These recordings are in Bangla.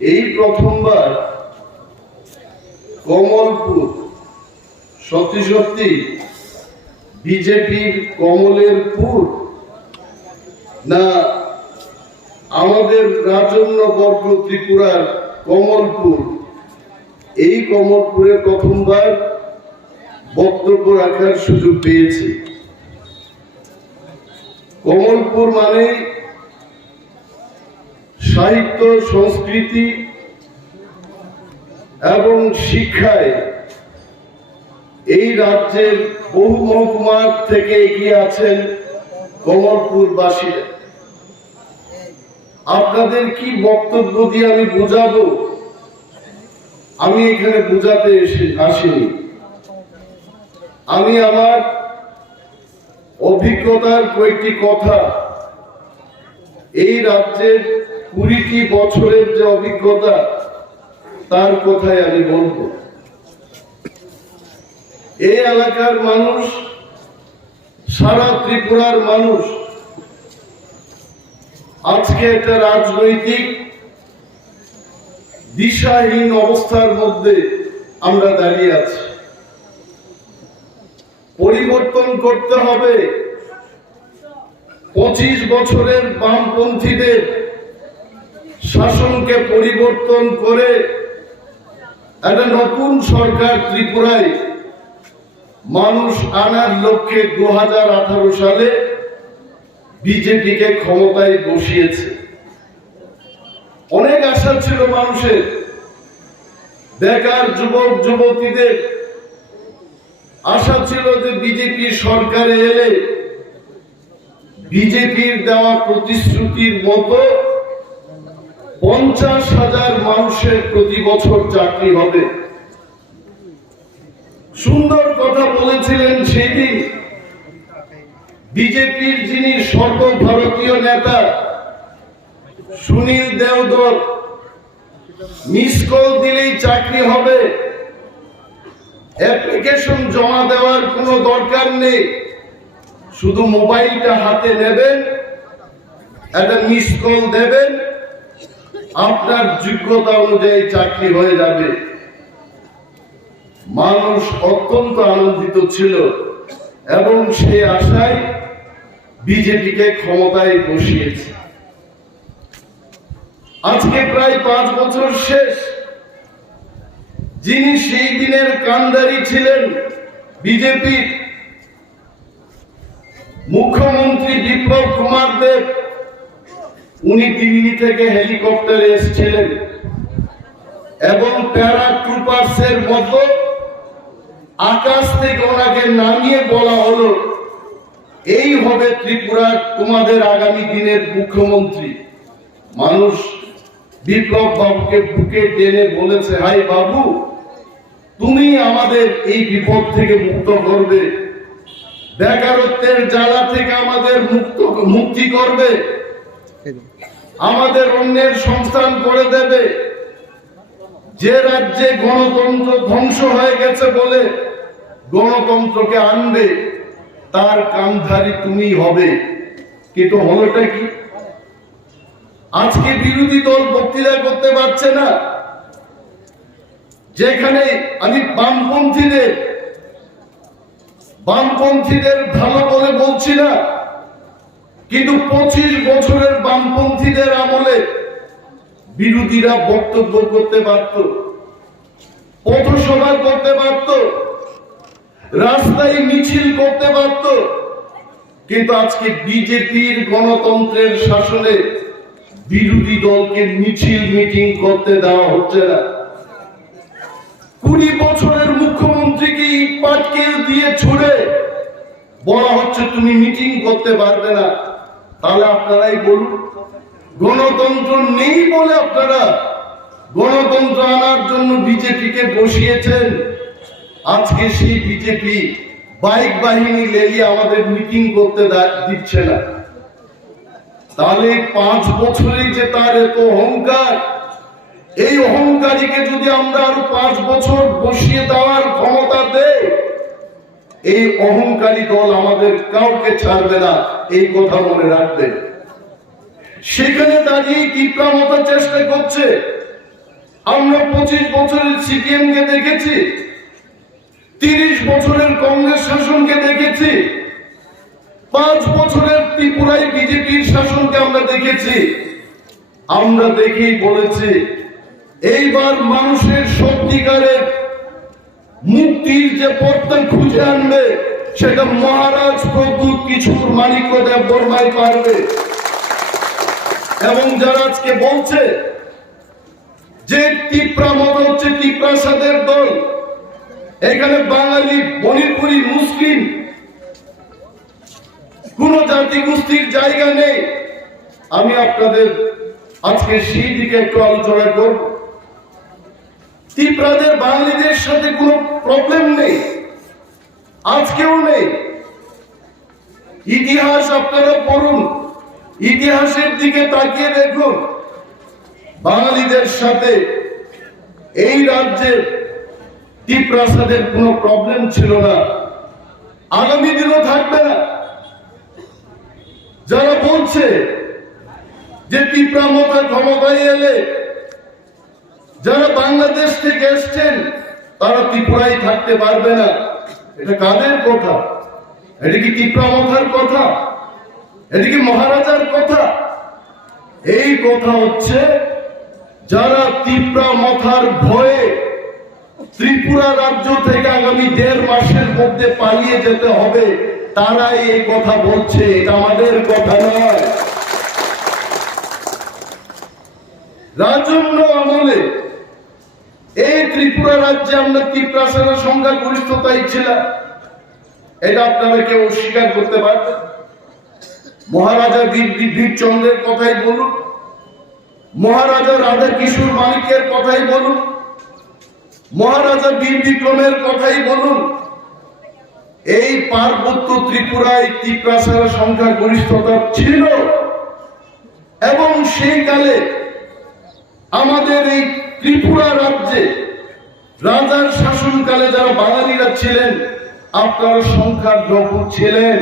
এই প্রথমবার কমলপুর সত্যি সত্যি বিজেপির কমলের পুর না আমাদের রাজন্যবর্গ ত্রিপুরার কমলপুর, এই কমলপুরে প্রথমবার বক্তব্য রাখার সুযোগ পেয়েছি। কমলপুর মানে সাহিত্য, সংস্কৃতি এবং শিক্ষায় এই রাজ্যের বহু মহকুমার থেকে এগিয়ে আছেন কমলপুরবাসীরা। আপনাদের কি বক্তব্য দিয়ে আমি বোঝাবো, আমি এখানে বোঝাতে আসিনি। আমি আমার অভিজ্ঞতার কয়েকটি কথা, এই রাজ্যের 20টি বছরের যে অভিজ্ঞতা তার কথাই আমি বলবো। এই এলাকার মানুষ, সারা ত্রিপুরার মানুষ আজকে একটা রাজনৈতিক দিশাহীন অবস্থার মধ্যে আমরা দাঁড়িয়ে আছি। পরিবর্তন করতে হবে। 25 বছরের বামপন্থীদের শাসনকে পরিবর্তন করে একটা নতুন সরকার ত্রিপুরায় মানুষ আনার লক্ষ্যে 2018 সালে বিজেপিকে ক্ষমতায় বসিয়েছে। অনেক আশা ছিল মানুষের, বেকার যুবক যুবতীদের আশা ছিল যে বিজেপি সরকারে এলে বিজেপির দেওয়া প্রতিশ্রুতির মতো 50,000 মানুষের প্রতি বছর চাকরি হবে। সুন্দর কথা বলেছিলেন সেদিন বিজেপির যিনি সর্বভারতীয় নেতা সুনীল দেওধর, মিস কল দিলেই চাকরি হবে, অ্যাপ্লিকেশন জমা দেওয়ার কোনো দরকার নেই, শুধু মোবাইলটা হাতে নেবেন, একটা মিস কল দেবেন, আপনার যোগ্যতা অনুযায়ী চাকরি হয়ে যাবে। মানুষ অত্যন্ত আনন্দিত ছিল এবং সেই আশায় বিজেপিকে ক্ষমতায় বসিয়েছে। আজকে প্রায় 5 বছর শেষ। যিনি সেই দিনের কান্ডারি ছিলেন বিজেপির মুখ্যমন্ত্রী বিপ্লব কুমার দেব, উনি দিল্লি থেকে হেলিকপ্টারে এসেছিলেন এবং প্যারাট্রুপার্সের মতো আকাশ থেকে ওনাকে নামিয়ে বলা হলো, এই হবে ত্রিপুরার তোমাদের আগামী দিনের মুখ্যমন্ত্রী। মানুষ বিপ্লব বাবুকে বুকে টেনে বলেছে, হাই বাবু, তুমি আমাদের এই বিপদ থেকে মুক্ত করবে, বেকারত্বের জ্বালা থেকে আমাদের মুক্তি করবে, আমাদের অন্যের সংস্থান করে দেবে। যে রাজ্যে গণতন্ত্র ধ্বংস হয়ে গেছে বলে গণতন্ত্রকে আনবে, তার কামধারী তুমি হবে। কিন্তু হলোটা কি? আজকে বিরোধী দল বক্তৃতা করতে পারছে না। যেখানে আমি বামপন্থীদের ভালো বলে বলছি না, কিন্তু 25 বছরের বামপন্থীদের আমলে বিরোধীরা বক্তব্য করতে পারত, পথসভা করতে পারত, রাস্তায় মিছিল করতে পারত। কিন্তু আজকে বিজেপির গণতন্ত্রের শাসনে বিরোধী দলকে মিছিল মিটিং করতে দেওয়া হচ্ছে না। 20 বছরের মুখ্যমন্ত্রীকে ইট পাটকেল দিয়ে ছুড়ে বলা হচ্ছে তুমি মিটিং করতে পারবে না। তাহলে আপনারাই বলুন, গণতন্ত্র নেই বলে আপনারা গণতন্ত্র আনার জন্য বিজেপিকে বসিয়েছেন। আজকে সেই বিজেপি বাইক বাহিনী লেলিয়ে আমাদের মিটিং করতে দিচ্ছে না। তাহলে 5 বছরে যে তার এত অহংকার, এই অহংকারীকে যদি আমরা আরো 5 বছর বসিয়ে দেওয়ার ক্ষমতা দেই, এই অহংকারী দল আমাদের কাউকে ছাড়বে না, এই কথা মনে রাখবেন। সেখানে দাঁড়িয়ে কিপ্রামত চেষ্টা করছে আমরা 25 বছরের সিপিএম কে দেখেছি, 30 বছরের কংগ্রেস শাসনকে দেখেছি, 5 বছরের ত্রিপুরায় বিজেপির শাসনকে আমরা দেখেছি। আমরা দেখেই বলেছি এইবার মানুষের সত্যিকারের মুক্তির যে পথটা খুঁজে আনবে সেটা মহারাজ প্রদ্যুৎ কিশোর মানিক্যদেব বর্মাই পারবে। এবং যারা আজকে বলছে যে তিপ্রা মত হচ্ছে তিপ্রাসাদের দল, এখানে বাঙালি, মণিপুরি, মুসলিম কোন জাতি গোষ্ঠীর জায়গা নেই, আমি আপনাদের আজকে সেই দিকে একটু আলোচনা করব। তিপ্রাদের বাঙালিদের সাথে কোনো প্রবলেম নেই, আজকেও নেই। ইতিহাস আপনারা পড়ুন, ইতিহাসের দিকে তাকিয়ে দেখুন, বাঙালিদের সাথে এই রাজ্যের তিপ্রাসাদের কোনো প্রবলেম ছিল না, আগামী দিনও থাকবে না। যারা বলছে যে তিপ্রা মতা ক্ষমতায় এলে যারা বাংলাদেশ থেকে এসছেন তারা ত্রিপুরায় থাকতে পারবে না, এটা কাদের কথা? এটা কি তিপ্রা মথার কথা? এটা কি মহারাজার কথা? এই কথা হচ্ছে যারা তিপ্রা মথার ভয়ে ত্রিপুরা রাজ্য থেকে আগামী 1.5 মাসের মধ্যে পালিয়ে যেতে হবে, তারাই এই কথা বলছে, এটা আমাদের কথা নয়। রাজন্য আমলে এই ত্রিপুরা রাজ্যে আমরা তিপ্রাসাদের সংখ্যা গরিষ্ঠতাই ছিলাম, এটা আপনারা কেউ অস্বীকার করতে পারবেন? মহারাজা বীরচন্দ্রের কথাই বলুন, মহারাজা রাধা কিশোর মানিকের কথাই বলুন, মহারাজা বীর বিক্রমের কথাই বলুন, এই পার্বত্য ত্রিপুরায় তিপ্রাসাদের সংখ্যা গরিষ্ঠতা ছিল। এবং সেই কালে আমাদের এই ত্রিপুরা রাজ্যে রাজার শাসনকালে যারা বাঙালিরা ছিলেন আপনারা সংখ্যার লঘু ছিলেন।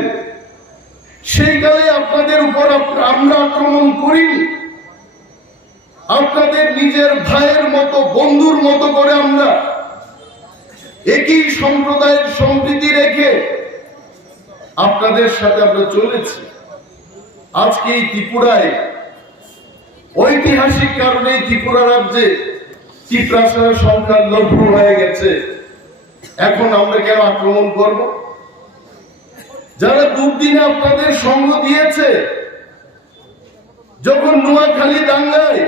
সেই কালে আপনাদের উপর আমরা আক্রমণ করিনি, আপনাদের নিজের ভাইয়ের মতো, বন্ধুর মতো করে আমরা একই সম্প্রদায়ের সম্প্রীতি রেখে আপনাদের সাথে আমরা চলেছি। আজকে এই ত্রিপুরায় ঐতিহাসিক কারণে ত্রিপুরা রাজ্যে তিপ্রাসাদের সংখ্যা লঘু হয়ে গেছে, এখন আমরা কেন আক্রমণ করব? যারা দুর্দিনে আপনাদের সঙ্গ দিয়েছে, যখন নোয়াখালী দাঙ্গায়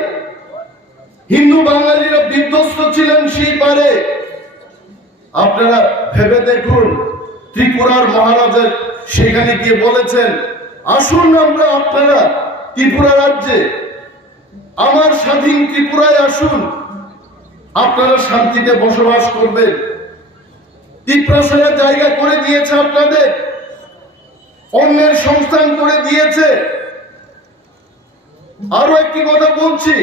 হিন্দু বাঙালিরা বিধ্বস্ত ছিলেন সেই পারে, আপনারা ভেবে দেখুন ত্রিপুরার মহারাজা সেখানে গিয়ে বলেছেন আসুন আমরা আপনারা ত্রিপুরা রাজ্যে আমার স্বাধীন ত্রিপুরায় আসুন, আপনারা শান্তিতে বসবাস করবেন। তিপ্রাসাদের জায়গা করে দিয়েছে, আপনাদের অন্যের সংস্থান করে দিয়েছে। আরো একটি কথা বলছি,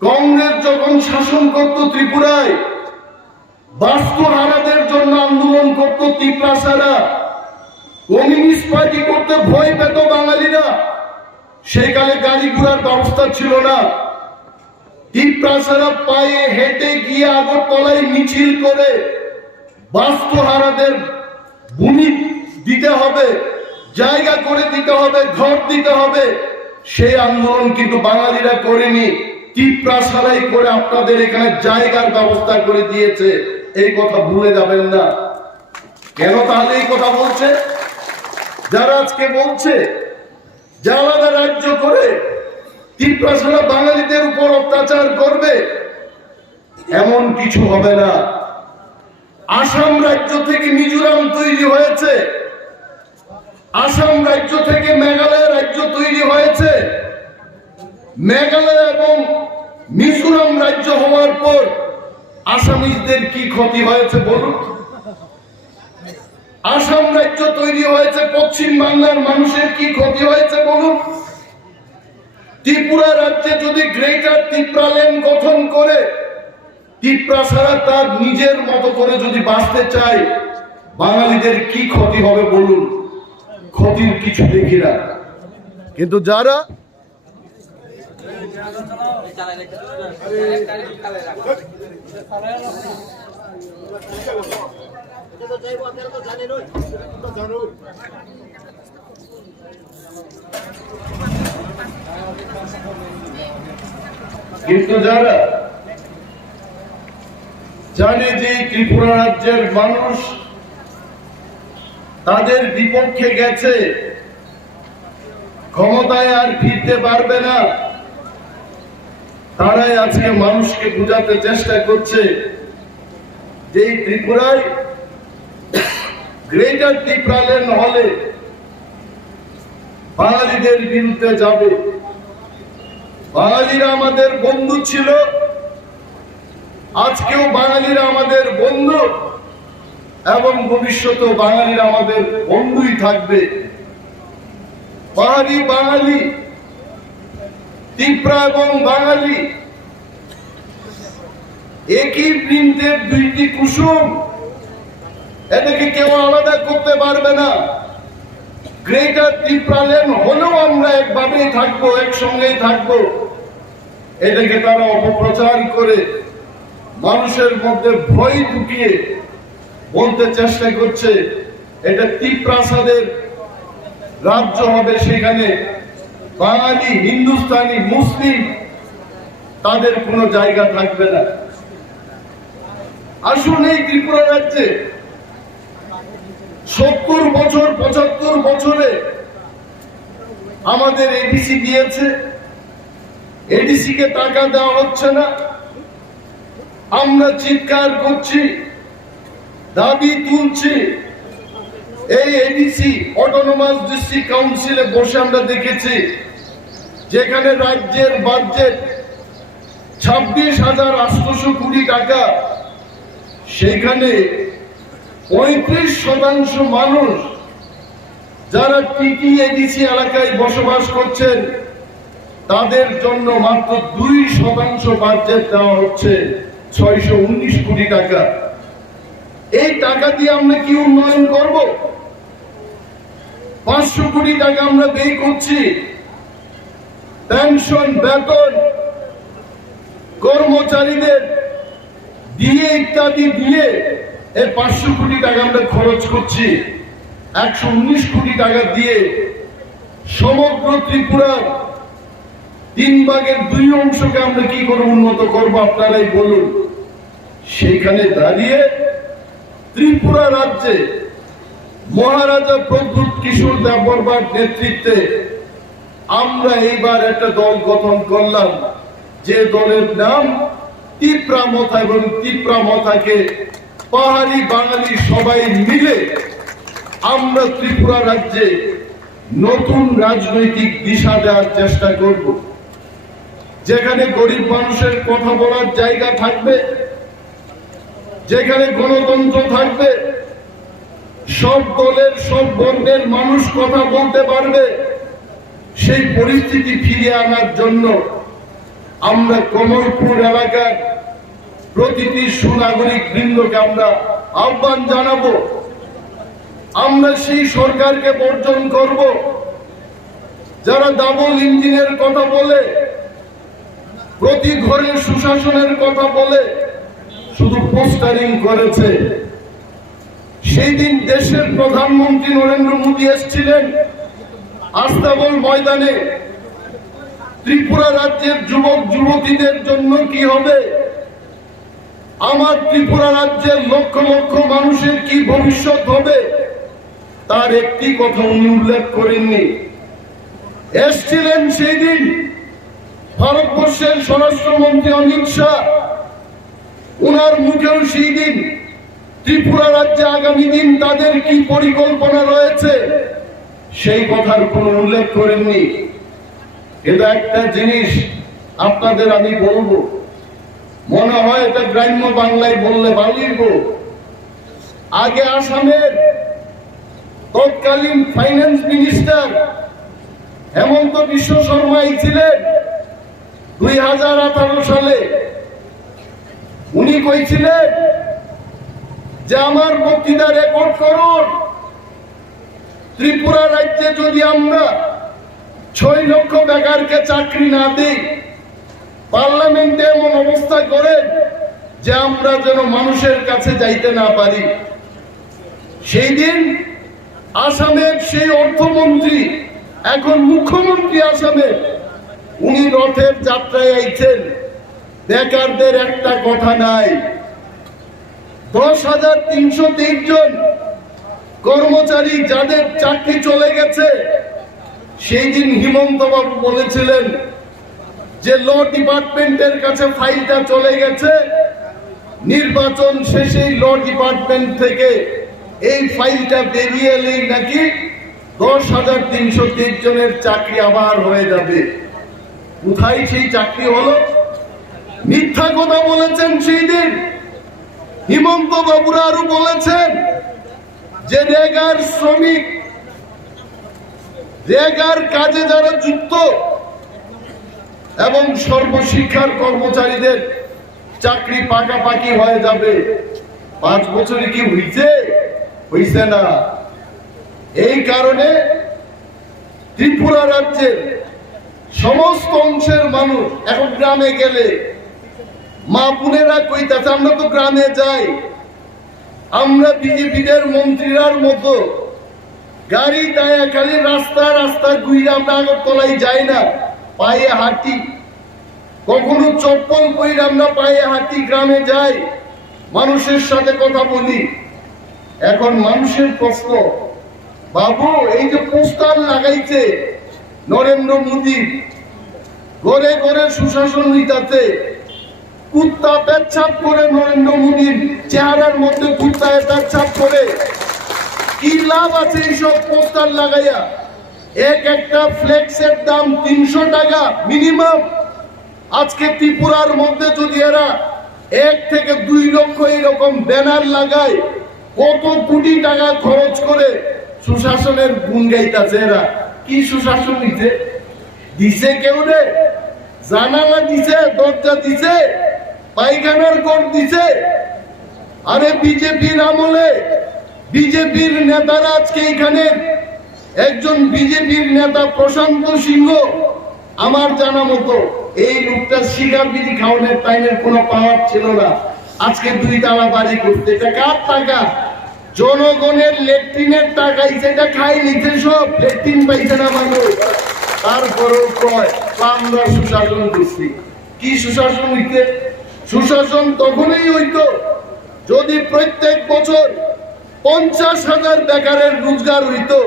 কংগ্রেস যখন শাসন করত ত্রিপুরায়, বাস্তুহারাদের জন্য আন্দোলন করত তিপ্রাসারা, কমিউনিস্ট পার্টি করতে ভয় পেত বাঙালিরা। সেই কালে গাড়ি ঘোড়ার ব্যবস্থা ছিল না, তিপ্রাসারা পায়ে হেঁটে গিয়ে আগরতলায় মিছিল করে বাস্তুহারাদের ভূমি দিতে হবে, জায়গা করে দিতে হবে, ঘর দিতে হবে। সেই আন্দোলন কিন্তু বাঙালিরা করেনি, তিপ্রাসারাই করে আপনাদের এখানে জায়গার ব্যবস্থা করে দিয়েছে। এই কথা ভুলে যাবেন না। কেন তাহলে এই কথা বলছে? যারা আজকে বলছে যে আলাদা রাজ্য করে তিপ্রাসারা বাঙালিদের উপর অত্যাচার করবে, এমন কিছু হবে না। আসাম রাজ্য থেকে মিজোরাম তৈরি হয়েছে, আসাম রাজ্য থেকে মেঘালয় রাজ্য তৈরি হয়েছে। মেঘালয় এবং মিজোরাম রাজ্য হওয়ার পর আসামিজদের কি ক্ষতি হয়েছে বলুন? আসাম রাজ্য তৈরি হয়েছে, পশ্চিম বাংলার মানুষের কি ক্ষতি হয়েছে বলুন? ত্রিপুরা রাজ্যে যদি গ্রেটার ত্রিপুরাল্যান্ড গঠন করে তিপ্রাসারা তার নিজের মতো করে যদি বাঁচতে চায়, বাঙালিদের কি ক্ষতি হবে বলুন? ক্ষতির কিছু দেখি না। কিন্তু যারা কিন্তু যারা জানে যে ত্রিপুরা রাজ্যের মানুষ তাদের বিপক্ষে গেছে, ক্ষমতায় আর ফিরতে পারবে না, তারাই আজকে মানুষকে বোঝাতে চেষ্টা করছে যে এই ত্রিপুরায় গ্রেটার ত্রিপুরাল্যান্ড হলে বাঙালিদের বিরুদ্ধে যাবে। বাঙালিরা আমাদের বন্ধু ছিল, আজকেও বাঙালিরা আমাদের বন্ধু এবং ভবিষ্যতেও বাঙালিরা আমাদের বন্ধুই থাকবে। পাহাড়ি বাঙালি, ত্রিপুরা এবং বাঙালি একই বৃন্তের দুইটি কুসুম, এটাকে কেউ আলাদা করতে পারবে না। গ্রেটার ত্রিপুরাল্যান্ড হলেও আমরা একভাবেই থাকবো, একসঙ্গেই থাকবো। এটাকে তারা অপপ্রচার করে মানুষের মধ্যে ভয় ঢুকিয়ে বলতে চেষ্টা করছে এটা ত্রিপ্রাসাদের রাজ্য হবে, সেখানে বাঙালি, হিন্দুস্তানি, মুসলিম তাদের কোনো জায়গা থাকবে না। আসুন এই ত্রিপুরা রাজ্যে 70 বছর 75 বছরে আমাদের এডিসি দিয়েছে, এডিসি কে টাকা দেওয়া হচ্ছে না। আমরা চিৎকার করছি, দাবি তুলছি। এই এডিসি অটোনমাস ডিস্ট্রিক্ট কাউন্সিলে বসে আমরা দেখেছি যেখানে রাজ্যের বাজেট 26,800 কোটি টাকা, সেখানে 35% মানুষ যারা টিটি এডিসি এলাকায় বসবাস করছেন তাদের জন্য মাত্র 2% বাজেট দেওয়া হচ্ছে 619 কোটি টাকা। এই টাকা দিয়ে আমরা কি উন্নয়ন করব? 500 কোটি টাকা আমরা ব্যয় করছি পেনশন, বেতন, কর্মচারীদের দিয়ে ইত্যাদি দিয়ে। এই 500 কোটি টাকা আমরা খরচ করছি, 119 কোটি টাকা দিয়ে সমগ্র ত্রিপুরার 3/2 অংশকে আমরা কি করে উন্নত করবো আপনারাই বলুন। সেখানে দাঁড়িয়ে ত্রিপুরা রাজ্যে মহারাজা প্রদ্যুৎ কিশোর দেববর্মার নেতৃত্বে আমরা এইবার একটা দল গঠন করলাম, যে দলের নাম ত্রিপুরা মথা, এবং ত্রিপুরা মথাকে পাহাড়ি বাঙালি সবাই মিলে আমরা ত্রিপুরা রাজ্যে নতুন রাজনৈতিক দিশা দেওয়ার চেষ্টা করব, যেখানে গরিব মানুষের কথা বলার জায়গা থাকবে, যেখানে গণতন্ত্র থাকবে, সব দলের সব বর্ণের মানুষ কথা বলতে পারবে। সেই পরিস্থিতি ফিরিয়ে আনার জন্য আমরা কমলপুর এলাকার প্রতিটি সুনাগরিক বৃন্দকে আমরা আহ্বান জানাবো। আমরা সেই সরকারকে বর্জন করব যারা ডাবল ইঞ্জিনের কথা বলে, প্রতি ঘরে সুশাসনের কথা বলে শুধু পোস্টারিং করেছে। সেই দিন দেশের প্রধানমন্ত্রী নরেন্দ্র মোদী এসেছিলেন আস্তাবল ময়দানে। ত্রিপুরা রাজ্যের যুবক যুবতীদের জন্য কি হবে, আমার ত্রিপুরা রাজ্যের লক্ষ লক্ষ মানুষের কি ভবিষ্যৎ হবে, তার একটি কথা উনি উল্লেখ করেননি। এসেছিলেন সেই দিন ভারতবর্ষের স্বরাষ্ট্রমন্ত্রী অমিত শাহ, উনার মুখেও সেই দিন ত্রিপুরা রাজ্যে আগামী দিন তাদের কি পরিকল্পনা রয়েছে সেই কথার কোনো উল্লেখ করেননি। কিন্তু একটা জিনিস আপনাদের আমি বলবো, মনে হয় এটা গ্রাম্য বাংলায় বললে ভালিব। আগে আসামের তৎকালীন ফাইন্যান্স মিনিস্টার হেমন্ত বিশ্ব শর্মা ছিলেন 2018 সালে। উনি কইছিলেন যে আমার বক্তৃতা রেকর্ড করুন, ত্রিপুরা রাজ্যে যদি আমরা 6 লক্ষ বেকারকে চাকরি না দিই পার্লামেন্টে এমন অবস্থা করেন যে আমরা যেন মানুষের কাছে যাইতে না পারি। সেই দিন আসামের সেই অর্থমন্ত্রী, এখন মুখ্যমন্ত্রী আসামের, উনি রথের যাত্রায় আইছেন, বেকারদের একটা কথা নাই। 10,323 জন কর্মচারী যাদের চাকরি চলে গেছে, সেই দিন হিমন্ত বাবু বলেছিলেন যে ল ডিপার্টমেন্টের কাছে ফাইলটা চলে গেছে, নির্বাচন শেষেই ল ডিপার্টমেন্ট থেকে এই ফাইলটা বেরিয়ে এলেই নাকি 10,323 জনের চাকরি আবার হয়ে যাবে। কোথায় সেই চাকরি হলো? মিথ্যা কথা বলেছেন সেই দিন হিমন্ত বাবুরা। আরো বলেছেন যে রেগার শ্রমিক, রেগার কাজে যারা যুক্ত এবং সর্বশিক্ষার কর্মচারীদের চাকরি পাকাপাকি হয়ে যাবে। 5 বছরে কি হইছে না। এই কারণে ত্রিপুরা রাজ্যের সমস্ত অংশের মানুষ এখন গ্রামে গেলে মা বোনেরা কইতাছে, আমরা তো গ্রামে যাই, আমরা বিজেপিদের মন্ত্রীরার মতো গাড়ি টায়া খালি রাস্তা রাস্তা ঘুরে আমরা আগরতলায় যাই না, পায়ে হাঁটি। কখনো চপ্পল পরে আমরা পায়ে হাঁটি, গ্রামে যাই, মানুষের সাথে কথা বলি। এখন মানুষের প্রশ্ন, বাবু এই যে পোস্টার লাগাইছে নরেন্দ্র মোদী, ঘরে ঘরে সুশাসন নিতাতে, কুত্তা পেচ্ছাপ করে নরেন্দ্র মোদীর চেহারার মধ্যে কুত্তা পেচ্ছাপ করে, কি লাভ আছে এইসব পোস্টার লাগাইয়া? একটা ফ্লেক্সের দাম 300 টাকা মিনিমাম। আজকে ত্রিপুরার মধ্যে যদি এরা 1 থেকে 2 লক্ষ এরকম ব্যানার লাগায়, কত কোটি টাকা খরচ করে সুশাসনের গুণ গাইতাছে এরা। কি সুশাসন দিছে কেউ রে? জানালা দিছে, দরজা দিছে, পায়খানার ঘর দিছে। আরে বিজেপির আমলে বিজেপির নেতারা, আজকে এখানে একজন বিজেপির নেতা প্রশান্ত সিংহ, আমার জানা মতো এই লোকটা সিগার বিড়ি খাওয়ানোর টাইমের কোনো পাওয়ার ছিল না, আজকে 2 তালা বাড়ি করতে। এটা কার টাকা? জনগণের লেট্রিনের টাকাই, সেটা খাই নিচ্ছে সব, লেট্রিন পাইছে না মানুষ। তারপরেও কয় আমরা সুশাসন করছি। কি সুশাসন হইতে? সুশাসন তখনই হইতো যদি প্রত্যেক বছর 50,000 বেকারের রোজগার হইতো।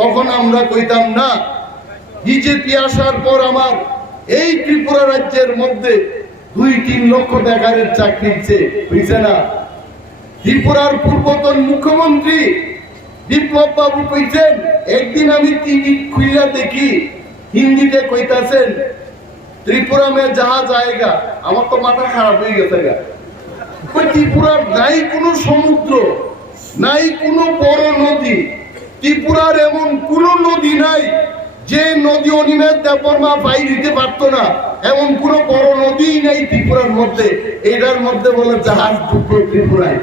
তখন আমরা কইতাম না বিজেপি আসার পর আমার এই ত্রিপুরা রাজ্যের মধ্যে 2-3 লক্ষ বেকারের চাকরি হইছে না। ত্রিপুরার পূর্বতন মুখ্যমন্ত্রী বিপ্লব বাবু কইছেন, একদিন আমি টিভি খুইলা দেখি হিন্দিতে কইতাছেন ত্রিপুরা মে যাহা জায়গা, আমার তো মাথা খারাপ হয়ে গেছে। ত্রিপুরার নাই কোনো সমুদ্র, নাই কোনো বড় নদী, ত্রিপুরার এমন কোন নদী নাই যে নদী অনিমেষ দেববর্মা পাই দিতে পারতো না, এমন কোন বড় নদী নাই ত্রিপুরার মধ্যে। এটার মধ্যে বলে জাহাজ ঢুকলো ত্রিপুরায়।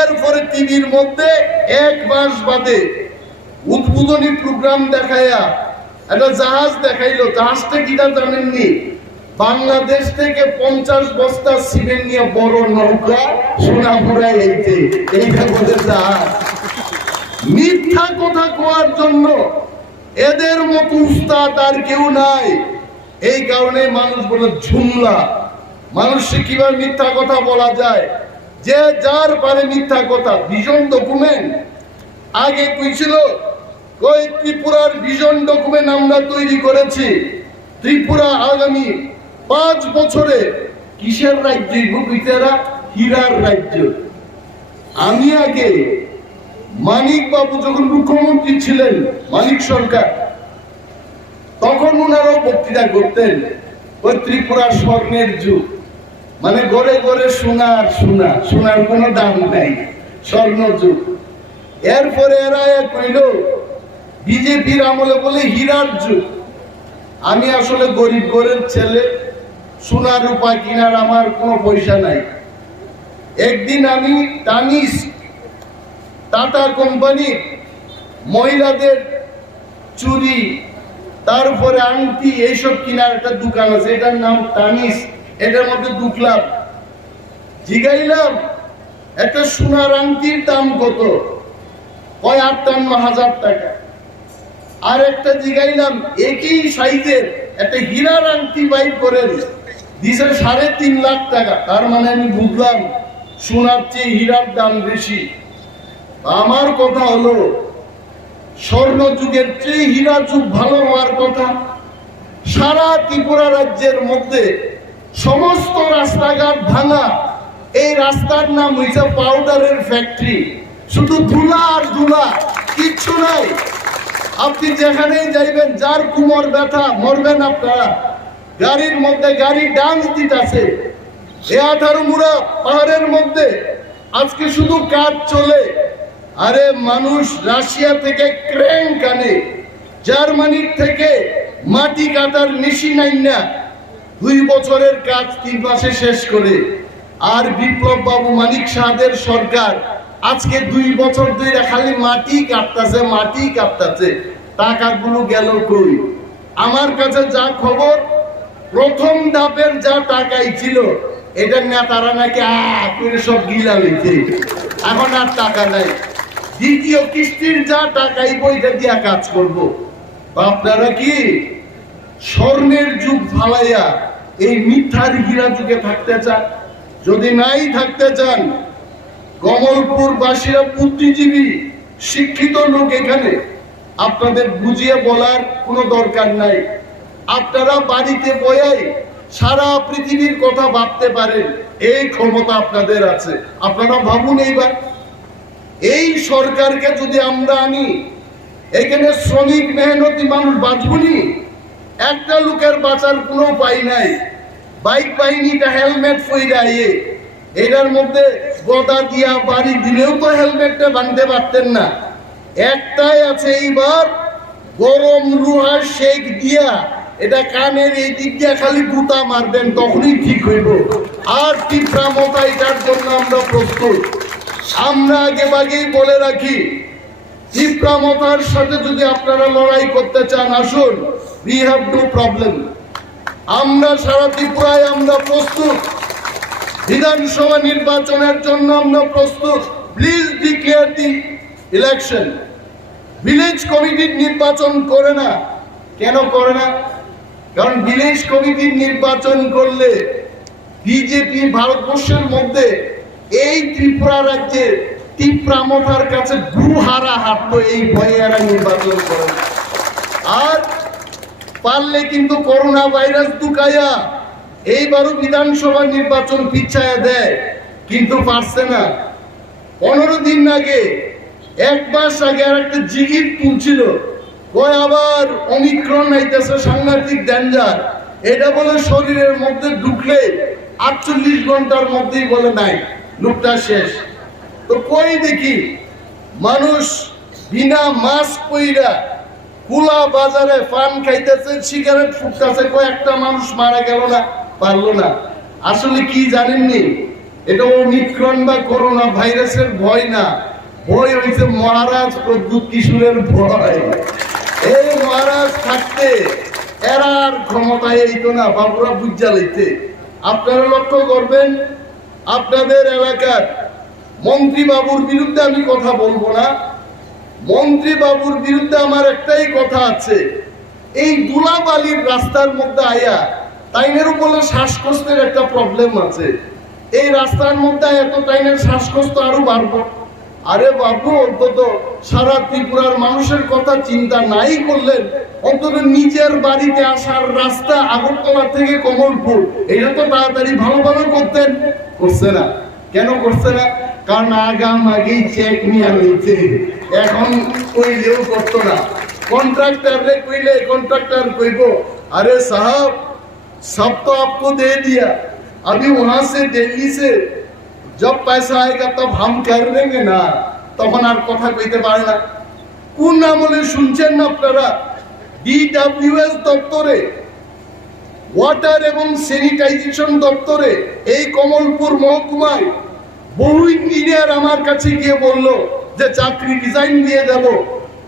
এরপরে টিভির মধ্যে 1 মাস বাদে উদ্বোধনী প্রোগ্রাম দেখাইয়া একটা জাহাজ দেখাইলো। জাহাজটা কিনা জানেননি? বাংলাদেশ থেকে 50 বস্তা সিমেন্ট নিয়ে বড় নৌকা সোনাপুরায় এইতে, এইটা বলে জাহাজ। মিথ্যা কথা কোয়ার জন্য এদের মতো উস্তাদ আর কেউ নাই। এই কারণে মানুষ বলে ঝুমলা। মানুষকে কিভাবে মিথ্যা কথা বলা যায়? যে যার পারে মিথ্যা কথা। ভিশন ডকুমেন্ট আগে কইছিল, কই ত্রিপুরার ভিশন ডকুমেন্ট আমরা তৈরি করেছি, ত্রিপুরা আগামী 5 বছরে কিসের রাজ্য? হীরার রাজ্য। আমি আগে মানিক বাবু যখন মুখ্যমন্ত্রী ছিলেন, মানিক সরকার, তখন ওনারাও বক্তৃতা করতেন ওই ত্রিপুরা স্বর্ণের যুগ, মানে ঘরে ঘরে সোনার সোনা, সোনার কোনো দাম নাই, স্বর্ণ যুগ। এরপরে এরা কইল বিজেপির আমলে বলে হীরার যুগ। আমি আসলে গরিব ঘরের ছেলে, সোনা রূপা কিনার আমার কোনো পয়সা নাই। একদিন আমি টানিস টাটা কোম্পানি মহিলাদের চুড়ি, তারপরে আংটি এইসব কেনার একটা দোকান আছে, এটার নাম তানিস। এটার মধ্যে ঢুকলাম, জিগাইলাম একটা সোনার আংটির দাম কত, কয় 58,000 টাকা। আর একটা জিগাইলাম একই সাইজের একটা হীরার আংটি বাইর করে দিছে 3.5 লাখ টাকা। তার মানে আমি বুঝলাম সোনার চেয়ে হীরার দাম বেশি। আমার কথা হলো স্বর্ণ যুগের চেয়ে হীরা যুগ ভালো হওয়ার কথা। সারা ত্রিপুরা রাজ্যের মধ্যে সমস্ত রাস্তাঘাট ভাঙা, এই রাস্তার নাম হইছে পাউডারের ফ্যাক্টরি। শুধু ধুলা আর ধুলা, কিচ্ছু নাই। আপনি যেখানেই যাইবেন, যার কুমর ব্যথা, মরবেন আপনারা। গাড়ির মধ্যে গাড়ি ডান্স দিতেছে। এ 18 মুড়া পাহাড়ের মধ্যে আজকে শুধু কাজ চলে। আরে মানুষ রাশিয়া থেকে ক্রেন আনে, জার্মানির থেকে মাটি কাটার মেশিন আইনা 2 বছরের কাজ 3 মাসে শেষ করে। আর বিপ্লব বাবু মানিক শাহদের সরকার আজকে 2 বছর ধরে খালি মাটি কাটতেছে। টাকাগুলো গেল কই? আমার কাছে যা খবর, প্রথম ধাপের যা টাকাই ছিল এটা নেতারা নাকি করে সব গিলা লইছে, এখন আর টাকা নাই। দ্বিতীয় কিস্তির যা টাকাই বইটা দিয়া কাজ করব। আপনারা কি স্বর্ণের যুগ ফালাইয়া এই মিথ্যার হীরা যুগে থাকতে চান? যদি নাই থাকতে চান, কমলপুর বাসীরা বুদ্ধিজীবী শিক্ষিত লোক, এখানে আপনাদের বুঝিয়ে বলার কোনো দরকার নাই। আপনারা বাড়িতে বয়াই সারা পৃথিবীর কথা ভাবতে পারেন, এই ক্ষমতা আপনাদের আছে। আপনারা ভাবুন এইবার, এই সরকারকে যদি আমরা আনি, এখানে শ্রমিক মেহনতি মানুষ বাঁচবনি? একটা লোকের বাঁচার কোনো উপায় নাই। বাইক বাহিনীটা হেলমেট পইরা এটার মধ্যে গদা দিয়া বাড়ি দিলেও তো হেলমেটটা বাঁধতে পারতেন না। একটাই আছে, এইবার গরম লোহার শেক দিয়া এটা কানের এই দিক দিয়া খালি গুতা মারবেন, তখনই ঠিক হইব। আর তীব্রামতা, এটার জন্য আমরা প্রস্তুত। আমরা আগে আগেই বলে রাখি, তীব্রামতার সাথে যদি আপনারা লড়াই করতে চান, আসুন, we have no problem। আমরা সারা ত্রিপুরায় আমরা প্রস্তুত। বিধানসভা নির্বাচনের জন্য আমরা প্রস্তুত। Please declare the election. Village কমিটির নির্বাচন করে না। কেন করে না? কারণ ভিলেজ কমিটির নির্বাচন করলে বিজেপি ভারতবর্ষের মধ্যে এই ত্রিপুরা রাজ্যে তীব্রামতার কাছে গুহারা হাঁটলো, এই ভয়ে এরা নির্বাচন করে না। আর পারলে কিন্তু করোনা ভাইরাস দুকায়া এইবারও বিধানসভা নির্বাচন পিছায়া দেয়, কিন্তু পারছে না। 15 দিন আগে, 1 মাস আগে আর একটা জিগির তুলছিল, কয় আবার ওমিক্রন আইতেছে, সাংঘাতিক ডেঞ্জার। এটা বলে শরীরের মধ্যে ঢুকলে 48 ঘন্টার মধ্যেই বলে নাই, লোকটা শেষ। তো কই দেখি মানুষ বিনা মাস্ক পইরা খোলা বাজারে পান খাইতেছে, সিগারেট ফুটতেছে, কয়েকটা মানুষ মারা গেল না, পারলো না। আসলে কি জানেননি, এটা ওমিক্রন বা করোনা ভাইরাসের ভয় না, ভয় হয়েছে মহারাজ প্রদ্যুৎ কিশোরের ভয়। এই মহারাজ থাকতে এরা আর ক্ষমতায় এইতো না, বাবুরা বুঝা লইতে। আপনারা লক্ষ্য করবেন, আপনাদের এলাকার মন্ত্রী বাবুর বিরুদ্ধে আমি কথা বলবো না। মন্ত্রী বাবুর বিরুদ্ধে আমার একটাই কথা আছে, এই দুলাবালির রাস্তার মধ্যে আয়া তাইনের উপরে শ্বাসকষ্টের একটা প্রবলেম আছে। এই রাস্তার মধ্যে এত টাইনের শ্বাসকষ্ট আরো বাড়বো। আরে বাবু, অন্তত সারা ত্রিপুরার মানুষের কথা চিন্তা নাই করলেন, অন্তত নিজের বাড়িতে আসার রাস্তা আগরতলা থেকে কমলপুর এটা তো তাড়াতাড়ি ভালোভাবে করতেন। করছে না। কেন করছে না? কারণ আগাম আগেই চেক নিয়ে নিচ্ছে। এখন কইলেও করতো না। कॉन्ट्रैक्टर कोई कॉन्ट्रैक्टर कोई को अरे साहब सब तो आपको दे दिया, अभी वहां से दिल्ली से जब पैसा आएगा तब हम कर देंगे ना, তখন আর কথা কইতে পারে না। কোন আমলে শুনছেন না আপনারা? ডিডব্লিউএস দপ্তরে, ওয়াটার এবং স্যানিটাইজেশন দপ্তরে এই কমলপুর মহকুমায় বহু ইঞ্জিনিয়ার আমার কাছে গিয়ে বলল যে চাকরি রিজাইন দিয়ে দেব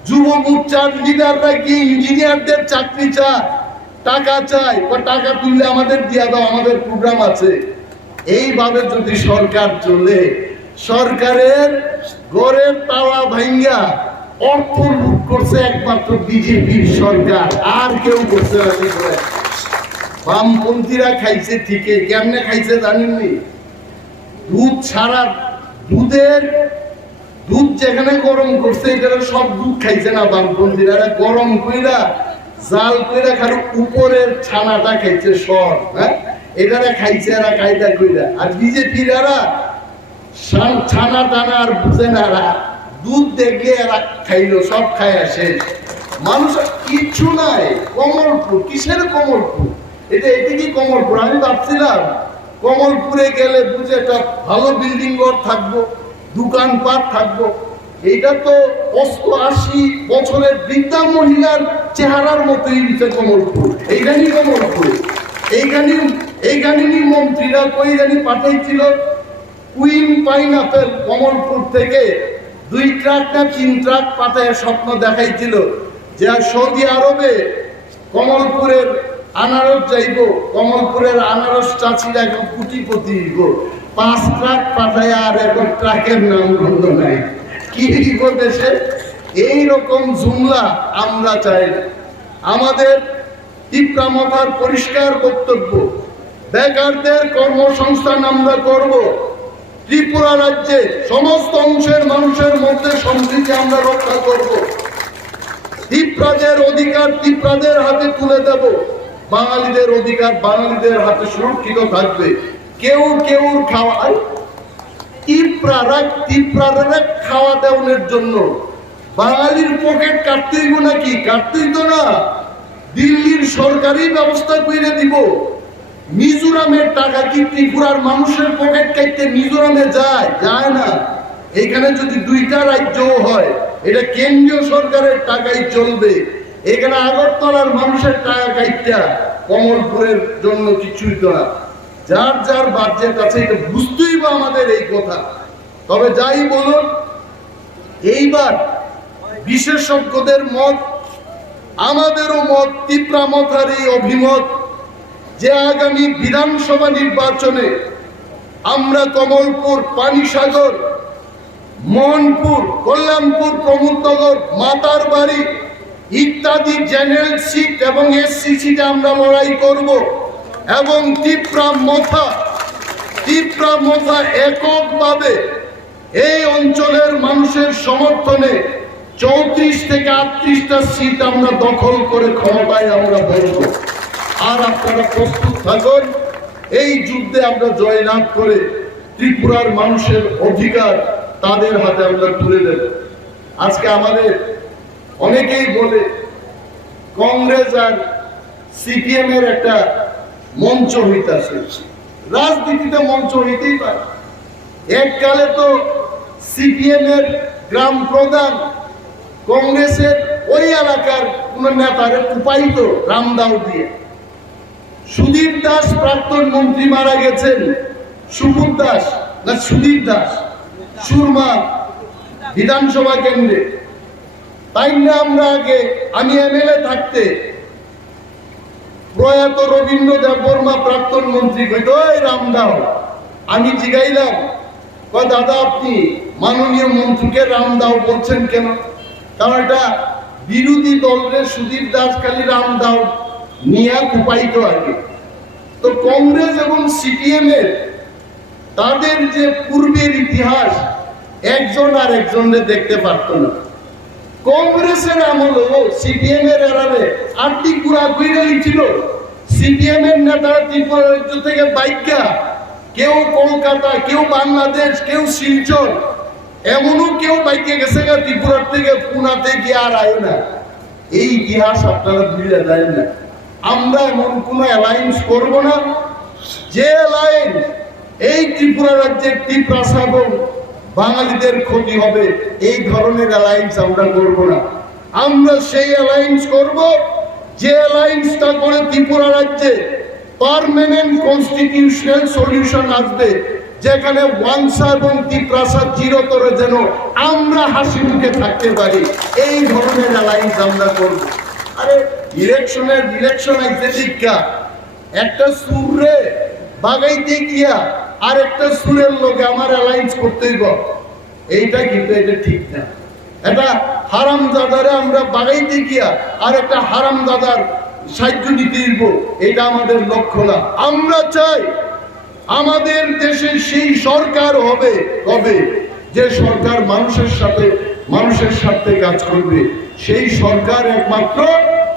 যুব মোর্চার লিডাররা কি ইঞ্জিনিয়ারদের চাকরি চায়, টাকা চায়, বা টাকা তুললে আমাদের দিয়া দাও, আমাদের প্রোগ্রাম আছে। এইভাবে যদি সরকার চলে, সরকারের ঘরের তালা ভাঙ্গা অর্থ লুট করছে একমাত্র বিজেপির সরকার, আর কেউ করছে না। বামপন্থীরা খাইছে ঠিকই, কেমনে খাইছে জানেননি? দুধ ছাড়া, দুধ যেখানে গরম করছে এটা সব দুধ খাইছে না বামপন্থীরা, গরম কইরা জাল কইরা খালি উপরের ছানাটা খাইছে সর, হ্যাঁ এটারা খাইছে এরা কায়দা কইরা। আর বিজেপির এরা ছানা টানা আর বুঝে না, এরা দুধ দেখলে এরা খাইলো, সব খায় আসে। মানুষ কিচ্ছু নাই। কমলপুর, কিসের কমলপুর? এটা কি কমলপুর? আমি ভাবছিলাম কমলপুরে গেলে বুঝে একটা ভালো বিল্ডিং ঘর থাকবো, দোকানপাট থাকবো। এইটা তো ৮৮ বছরের বৃদ্ধা মহিলার চেহারার মতোই নিচে কমলপুর। এইখানেই কমলপুর, এইখানেই মন্ত্রীরা কই জানি পাঠাইছিল কুইন পাইনাপেল কমলপুর থেকে 2 ট্রাক না 3 ট্রাক পাঠায় স্বপ্ন দেখাইছিল যে সৌদি আরবে কমলপুরের আনারস যাইব, কমলপুরের আনারস চাষিরা এখন কোটিপতি হইব। 5 ট্রাক পাঠায় আর এখন ট্রাকের নাম গন্ধ নাই। কি দেশে এইরকম জুমলা আমরা চাই না। আমাদের তীব্রামথার পরিষ্কার বক্তব্য, বেকারদের কর্মসংস্থান আমরা করব। ত্রিপুরা রাজ্যে সমস্ত অংশের মানুষের মধ্যে সম্প্রীতি আমরা রক্ষা করব। ত্রিপুরাদের অধিকার ত্রিপুরাদের হাতে তুলে দেব। বাঙালিদের অধিকার বাঙালিদের হাতে সুরক্ষিত থাকবে। কেউ খাওয়ায় ত্রিপুরারা খাওয়া দেওয়ার জন্য বাঙালির পকেট কাটতেই নাকি? কাটতেই তো না, দিল্লির সরকারি ব্যবস্থা করে দিব। মিজোরামের টাকা কি ত্রিপুরার মানুষের পকেট কাটতে মিজোরামে যায় না। এখানে যদি 2টা রাজ্য হয়, এটা কেন্দ্রীয় সরকারের টাকাই চলবে। এখানে আগরতলার মানুষের টাকা কাটটা কমলপুরের জন্য কিছুই তো না। যার যার বাজেট আছে, এটা বুঝতেই বা আমাদের এই কথা। তবে যাই বলুন, এইবার বিশেষজ্ঞদের মত, আমাদেরও মত, তীব্রামথার এই অভিমত যে আগামী বিধানসভা নির্বাচনে আমরা কমলপুর, পানিসাগর, মোহনপুর, কল্যাণপুর, প্রমোদনগর, মাতারবাড়ি ইত্যাদি জেনারেল সিট এবং এসসি সিটে আমরা লড়াই করব। এবং তীব্রামথা এককভাবে এই অঞ্চলের মানুষের সমর্থনে 34 থেকে 38টা সিট আমরা দখল করে ক্ষমতায় আমরা বসব। আর আপনারা প্রস্তুত থাকুন, এই যুদ্ধে আমরা জয়লাভ করে ত্রিপুরার মানুষের অধিকার তাদের হাতে আমরা তুলে দেব। আজকে আমাদের অনেকেই বলে কংগ্রেস আর সিপিএম এর একটা মঞ্চ হইতেছে। রাজনীতিতে মঞ্চ হইতেই পারে। এককালে তো সিপিএম এর গ্রাম প্রধান কংগ্রেসের ওই এলাকার কোন নেতারে কুপাইত রামদাও দিয়ে। সুধীর দাস প্রাক্তন মন্ত্রী মারা গেছেন, সুধীর দাস সুরমা বিধানসভা কেন্দ্রে। তাই না আমরা আগে, আমি এমএলএ থাকতে প্রয়াত রবীন্দ্র দেববর্মা প্রাক্তন মন্ত্রী কইত ওই রামদাও। আমি জিগাইলাম, দাদা আপনি মাননীয় মন্ত্রীকে রামদাও বলছেন কেন? কারণ এটা বিরোধী দলের সুধীর দাস খালি রামদাও নিয়ে কুপাইত আগে। তো কংগ্রেস এবং সিপিএম এর তাদের যে পূর্বের ইতিহাস একজন আর একজনের দেখতে পারত না। কংগ্রেসের আমলেও সিপিএম এর এরারে আর্থিক গুড়া গুইরালি ছিল। সিপিএম এর নেতারা ত্রিপুরা রাজ্য থেকে বাইকা, কেউ কলকাতা, কেউ বাংলাদেশ, কেউ শিলচর, এমনও কেউ বাইকে গেছে ত্রিপুরার থেকে পুনাতে গিয়ে আর আয় না। এই ইতিহাস আপনারা ভুলে যায় না। আমরা এমন কোন অ্যালায়েন্স করব না যে অ্যালায়েন্স এই ত্রিপুরা রাজ্যের ত্রিপ্রাসা এবং বাঙালিদের ক্ষতি হবে। এই ধরনের অ্যালায়েন্স আমরা করব না। আমরা সেই অ্যালায়েন্স করব যে অ্যালায়েন্সটা করে ত্রিপুরা রাজ্যে পার্মানেন্ট কনস্টিটিউশনাল সলিউশন আসবে, যেখানে ওয়াংসা এবং তিপ্রাসাদ চিরতরে যেন আমরা হাসি মুখে থাকতে পারি, এই ধরনের অ্যালায়েন্স আমরা করব। আরে ইলেকশন আইছে দীক্ষা একটা সুরে বাগাইতে গিয়া আর একটা সুরের লোকে আমার অ্যালায়েন্স করতেই গো, এইটা কিন্তু এটা ঠিক না। এটা হারামজাদারে আমরা বাগাইতে গিয়া আর একটা হারামজাদার সাহায্য নিতে দিব, এটা আমাদের লক্ষ্য না। আমরা চাই আমাদের দেশে সেই সরকার হবে কবে যে সরকার মানুষের সাথে কাজ করবে। সেই সরকার একমাত্র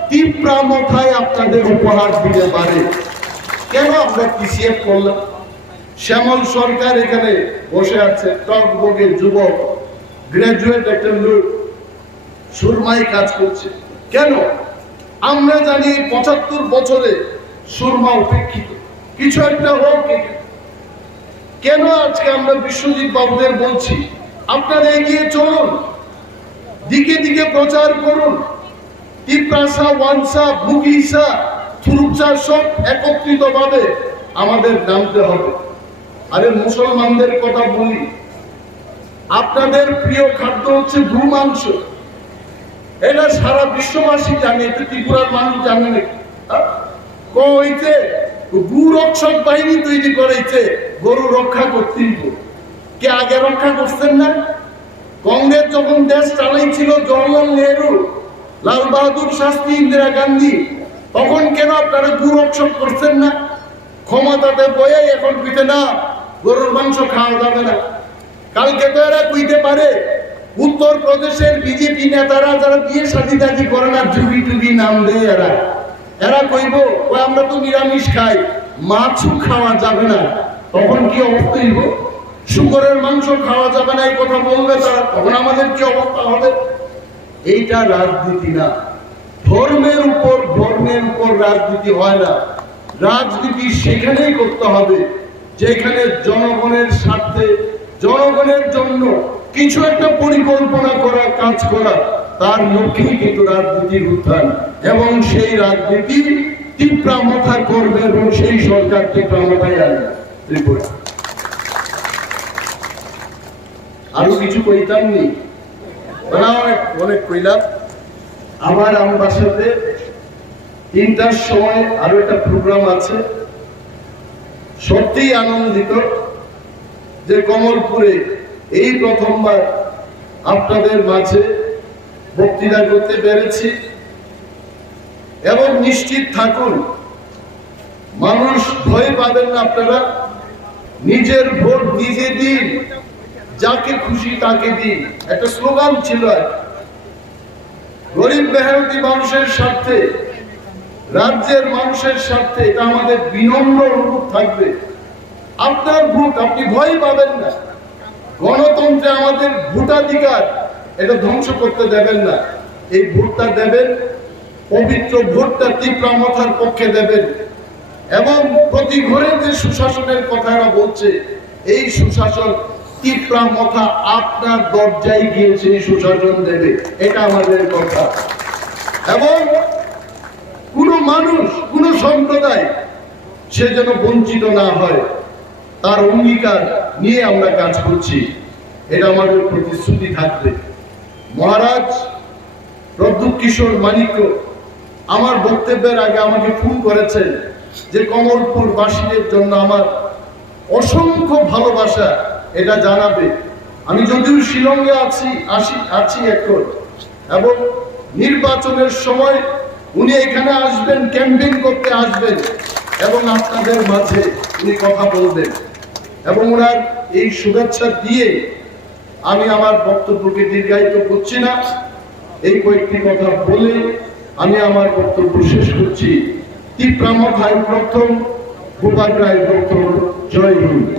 তীব্রামথায় আপনাদের উপহার দিতে পারে। কেন আমরা পিছিয়ে করলাম? শ্যামল সরকার এখানে বসে আছে, টকবগে যুবক, গ্রাজুয়েট একটা লোক, সুরমাই কাজ করছে। কেন? আমরা জানি ৭৫ বছরে সুরমা উপেক্ষিত, কিছু একটা হোক। কেন আজকে আমরা বিশ্বজিৎ বাবুদের বলছি আপনারা এগিয়ে চলুন, দিকে দিকে প্রচার করুন, তিপ্রাসা, ওয়াংসা, বুগিসা, থুরুকসা সব একত্রিত ভাবে আমাদের নামতে হবে। আরে মুসলমানদের কথা বলি, আপনাদের প্রিয় খাদ্য হচ্ছে গরু মাংস, এটা সারা বিশ্ববাসী জানে, এটা ত্রিপুরার মানুষ জানে নাকি? কইতে গু রক্ষক বাহিনী তৈরি করেছে গরু রক্ষা করতে। কে আগে রক্ষা করছেন না? কংগ্রেস যখন দেশ চালাইছিল জওয়াহরলাল নেহরু, লাল বাহাদুর শাস্ত্রী, ইন্দিরা গান্ধী, তখন কেন আপনারা গু রক্ষক করছেন না? ক্ষমতাতে বয়ে এখন পিঠে না গরুর মাংস খাওয়া যাবে না। কালকে তো এরা কইতে পারে উত্তর প্রদেশের বিজেপি নেতারা যারা বিয়ে শাদী করে না, যুগি টুগি নাম দেয়, এরা কইব আমরা তো নিরামিষ খাই, মাছও খাওয়া যাবে না। তখন কি অবস্থা হইব? শুকরের মাংস খাওয়া যাবে না এই কথা বলবে তারা, তখন আমাদের কি অবস্থা হবে? এইটা রাজনীতি না। ধর্মের উপর রাজনীতি হয় না। রাজনীতি সেখানেই করতে হবে যেখানে জনগণের স্বার্থে, জনগণের জন্য কিছু একটা পরিকল্পনা করা, কাজ করা, তার লক্ষ্যেই কিন্তু রাজনীতির উত্থান। এবং সেই রাজনীতি তীব্রামথা করবে এবং সেই সরকার তীব্রামথায় আনবে ত্রিপুরা। আরো কিছু কইতাম নি, অনেক কইলাম। আমার বাসাতে ৩টার সময় আরো একটা প্রোগ্রাম আছে। সত্যিই আনন্দিত যে কমলপুরে এই প্রথমবার আপনাদের মাঝে বক্তৃতা করতে পেরেছি। এবং নিশ্চিত থাকুন, মানুষ ভয় পাবেন না। আপনারা নিজের ভোট নিজে দিন, যাকে খুশি তাকে দিন, একটা স্লোগান ছিল। গরিব মেহনতি মানুষের স্বার্থে, রাজ্যের মানুষের স্বার্থে, এটা আমাদের বিনম্র অনুরোধ থাকবে। আপনার ভোট, আপনি ভয় পাবেন না। গণতন্ত্রে আমাদের ভোটাধিকার, এটা ধ্বংস করতে দেবেন না। এই ভোটটা দেবেন, পবিত্র ভোটটা তীব্রামথার পক্ষে দেবেন। এবং প্রতি ঘরে যে সুশাসনের কথা এরা বলছে, এই সুশাসন তীব্রামথা আপনার দরজায় গিয়ে সেই সুশাসন দেবে, এটা আমাদের কথা। এবং কোন মানুষ, কোন সম্প্রদায় সে যেন বঞ্চিত না হয়, তার অঙ্গীকার নিয়ে আমরা কাজ করছি, এটা আমাদের প্রতিশ্রুতি থাকবে। মহারাজ প্রদ্যুৎ কিশোর মানিক্য আমার বক্তব্যের আগে আমাকে ফোন করেছেন যে কমলপুর বাসীদের জন্য আমার অসংখ্য ভালোবাসা, এটা জানাবে। আমি যদিও শিলংয়ে আছি এখন, এবং নির্বাচনের সময় উনি এখানে আসবেন, ক্যাম্পেইন করতে আসবেন, এবং আপনাদের মাঝে উনি কথা বলবেন। এবং ওনার এই শুভেচ্ছা দিয়ে আমি আমার বক্তব্যকে দীর্ঘায়িত করছি না। এই কয়েকটি কথা বলে আমি আমার বক্তব্য শেষ করছি। তীব্রামথায় প্রথম, গোপাল রায় প্রথম। জয় হিন্দ।